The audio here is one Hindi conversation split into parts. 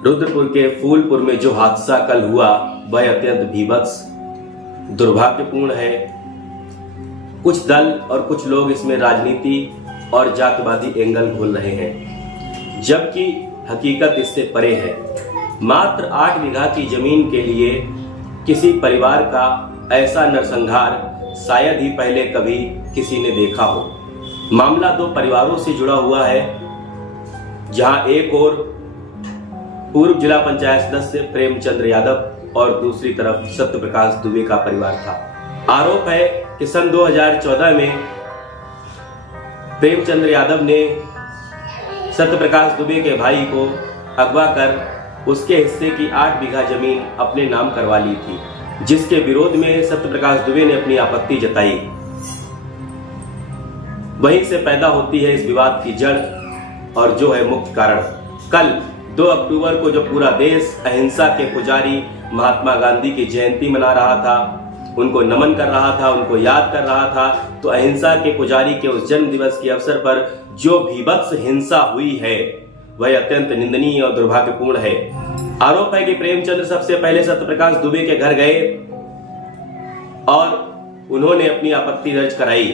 रुद्रपुर के फूलपुर में जो हादसा कल हुआ वह अत्यंत भीभत्स दुर्भाग्यपूर्ण है। कुछ दल और कुछ लोग इसमें राजनीति और जातिवादी एंगल घोल रहे हैं, जबकि हकीकत इससे परे है। मात्र 8 बीघा की जमीन के लिए किसी परिवार का ऐसा नरसंहार शायद ही पहले कभी किसी ने देखा हो। मामला 2 परिवारों से जुड़ा हुआ है, जहां एक ओर पूर्व जिला पंचायत सदस्य प्रेमचंद्र यादव और दूसरी तरफ सत्यप्रकाश दुबे का परिवार था। आरोप है कि सन 2014 में प्रेमचंद्र यादव ने सत्यप्रकाश दुबे के भाई को अगवा कर उसके हिस्से की 8 बीघा जमीन अपने नाम करवा ली थी, जिसके विरोध में सत्यप्रकाश दुबे ने अपनी आपत्ति जताई। वहीं से पैदा होती है इस विवाद की जड़ और जो है मुख्य कारण। कल 2 अक्टूबर को जो पूरा देश अहिंसा के पुजारी महात्मा गांधी की जयंती मना रहा था, उनको नमन कर रहा था, उनको याद कर रहा था, तो अहिंसा के पुजारी के उस जन्म दिवस के अवसर पर जो भीभत्स हिंसा हुई है वह अत्यंत निंदनीय और दुर्भाग्यपूर्ण है। आरोप है कि प्रेमचंद्र सबसे पहले सत्यप्रकाश दुबे के घर गए और उन्होंने अपनी आपत्ति दर्ज कराई।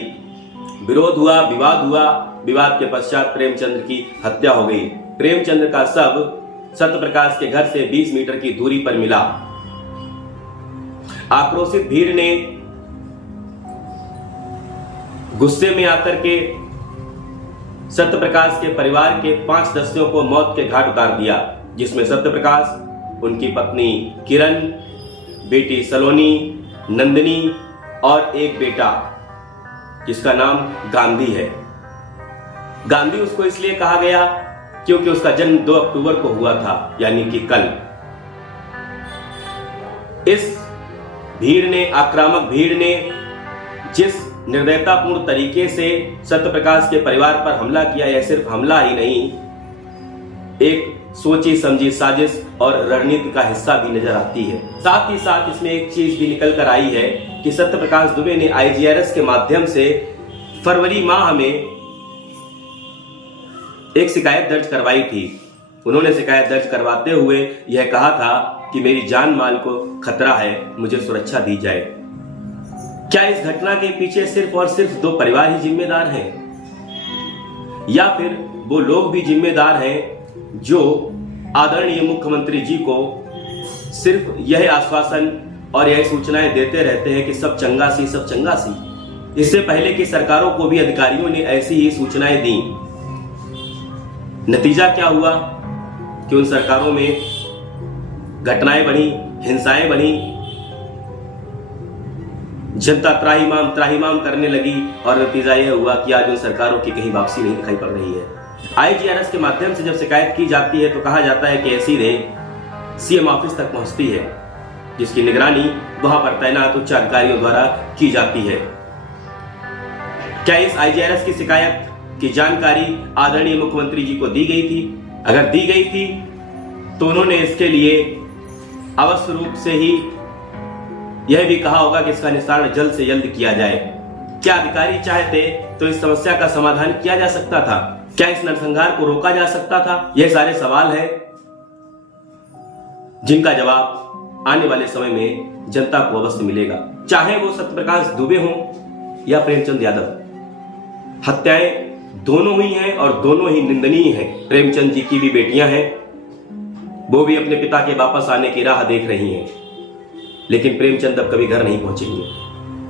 विरोध हुआ, विवाद हुआ। विवाद के पश्चात प्रेमचंद्र की हत्या हो गई। प्रेमचंद्र का शव सत्यप्रकाश के घर से 20 मीटर की दूरी पर मिला। आक्रोशित भीड़ ने गुस्से में आकर के सत्यप्रकाश के परिवार के 5 सदस्यों को मौत के घाट उतार दिया, जिसमें सत्यप्रकाश, उनकी पत्नी किरण, बेटी सलोनी, नंदिनी और एक बेटा जिसका नाम गांधी है। गांधी उसको इसलिए कहा गया क्योंकि उसका जन्म 2 अक्टूबर को हुआ था, यानी कि कल। इस भीड़ ने, आक्रामक भीड़ ने जिस निर्दयतापूर्ण तरीके से सत्यप्रकाश के परिवार पर हमला किया, यह सिर्फ हमला ही नहीं, एक सोची समझी साजिश और रणनीति का हिस्सा भी नजर आती है। साथ ही साथ इसमें एक चीज भी निकल कर आई है कि सत्यप्रकाश दुबे ने IGRS के माध्यम से फरवरी माह में एक शिकायत दर्ज करवाई थी। उन्होंने शिकायत दर्ज करवाते हुए यह कहा था कि मेरी जान माल को खतरा है, मुझे सुरक्षा दी जाए। क्या इस घटना के पीछे सिर्फ और सिर्फ 2 परिवार ही जिम्मेदार हैं, या फिर वो लोग भी जिम्मेदार हैं जो आदरणीय मुख्यमंत्री जी को सिर्फ यह आश्वासन और यह सूचनाएं देते रहते हैं कि सब चंगा सी, सब चंगा सी। इससे पहले की सरकारों को भी अधिकारियों ने ऐसी ही सूचनाएं दी। नतीजा क्या हुआ कि उन सरकारों में घटनाएं बढ़ी, हिंसाएं बढ़ी, जनता त्राहिमाम करने लगी और नतीजा यह हुआ कि आज उन सरकारों की कहीं वापसी नहीं दिखाई पड़ रही है। IGRS के माध्यम से जब शिकायत की जाती है तो कहा जाता है कि यह सीधे CM ऑफिस तक पहुंचती है, जिसकी निगरानी वहां पर तैनात उच्च अधिकारियों द्वारा की जाती है। क्या इस IGRS की शिकायत की जानकारी आदरणीय मुख्यमंत्री जी को दी गई थी? अगर दी गई थी तो उन्होंने इसके लिए अवश्य रूप से ही यह भी कहा होगा कि इसका निस्तारण जल्द से जल्द किया जाए। क्या अधिकारी चाहते तो इस समस्या का समाधान किया जा सकता था? क्या इस नरसंहार को रोका जा सकता था? यह सारे सवाल हैं जिनका जवाब आने वाले समय में जनता को अवश्य मिलेगा, चाहे वो सत्यप्रकाश दुबे हों या प्रेमचंद यादव। हत्याएं दोनों हुई हैं और दोनों ही निंदनीय हैं। प्रेमचंद जी की भी बेटियां हैं, वो भी अपने पिता के वापस आने की राह देख रही हैं, लेकिन प्रेमचंद अब कभी घर नहीं पहुंचेंगे।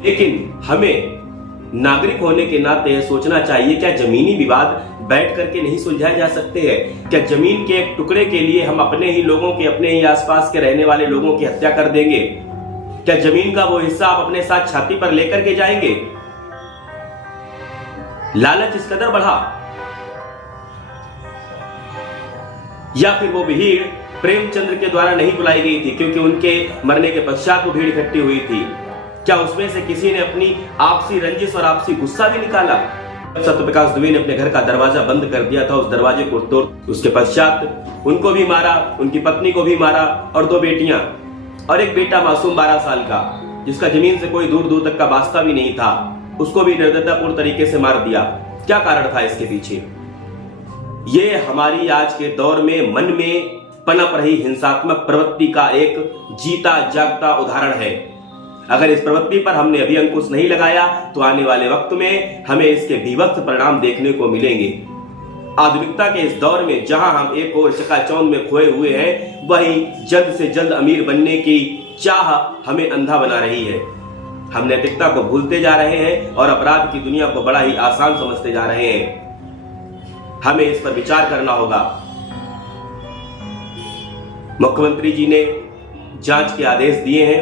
लेकिन हमें नागरिक होने के नाते यह सोचना चाहिए, क्या जमीनी विवाद बैठ करके नहीं सुलझाए जा सकते हैं? क्या जमीन के एक टुकड़े के लिए हम अपने ही लोगों के, अपने ही आसपास के रहने वाले लोगों की हत्या कर देंगे? क्या जमीन का वो हिस्सा आप अपने साथ छाती पर लेकर के जाएंगे? लालच इस कदर बढ़ा, या फिर वो भीड़ प्रेमचंद्र के द्वारा नहीं बुलाई गई थी क्योंकि उनके मरने के पश्चात वो भीड़ इकट्ठी हुई थी? क्या उसमें से किसी ने अपनी आपसी रंजिश और आपसी गुस्सा भी निकाला? सत्यप्रकाश दुबे ने अपने घर का दरवाजा बंद कर दिया था, उस दरवाजे को तोड़ उसके पश्चात उनको भी मारा, उनकी पत्नी को भी मारा और 2 बेटियां और एक बेटा मासूम 12 साल का, जिसका जमीन से कोई दूर दूर तक का वास्ता भी नहीं था, उसको भी निर्दयतापूर्ण तरीके से मार दिया। क्या कारण था इसके पीछे? ये हमारी आज के दौर में मन में पनप रही हिंसात्मक प्रवृत्ति का एक जीता जागता उदाहरण है। अगर इस प्रवृत्ति पर हमने अभी अंकुश नहीं लगाया तो आने वाले वक्त में हमें इसके भीभत्स परिणाम देखने को मिलेंगे। आधुनिकता के इस दौर में जहां हम एक और चकाचौंध में खोए हुए हैं, वहीं जल्द से जल्द अमीर बनने की चाह हमें अंधा बना रही है। हम नैतिकता को भूलते जा रहे हैं और अपराध की दुनिया को बड़ा ही आसान समझते जा रहे हैं। हमें इस पर विचार करना होगा। मुख्यमंत्री जी ने जांच के आदेश दिए हैं।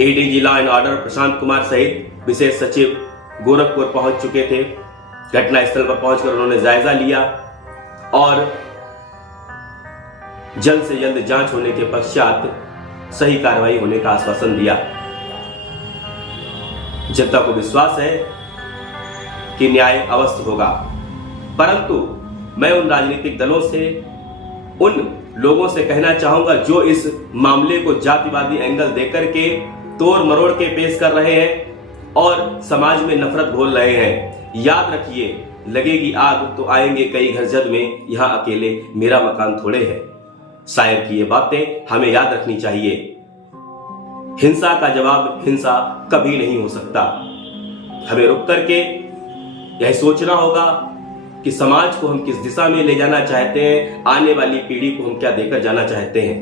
ADG law and order Prashant Kumar सहित विशेष सचिव गोरखपुर पहुंच चुके थे। घटनास्थल पर पहुंचकर उन्होंने जायजा लिया और जल्द से जल्द जांच होने के पश्चात सही कार्रवाई होने का आश्वासन दिया। जनता को विश्वास है कि न्याय अवश्य होगा, परंतु मैं उन राजनीतिक दलों से, उन लोगों से कहना चाहूंगा जो इस मामले को जातिवादी एंगल देकर के तोड़ मरोड़ के पेश कर रहे हैं और समाज में नफरत घोल रहे हैं। याद रखिए, लगेगी आग तो आएंगे कई घर जद में, यहां अकेले मेरा मकान थोड़े है। शायर की ये बातें हमें याद रखनी चाहिए। हिंसा का जवाब हिंसा कभी नहीं हो सकता। हमें रुक करके यह सोचना होगा कि समाज को हम किस दिशा में ले जाना चाहते हैं, आने वाली पीढ़ी को हम क्या देकर जाना चाहते हैं।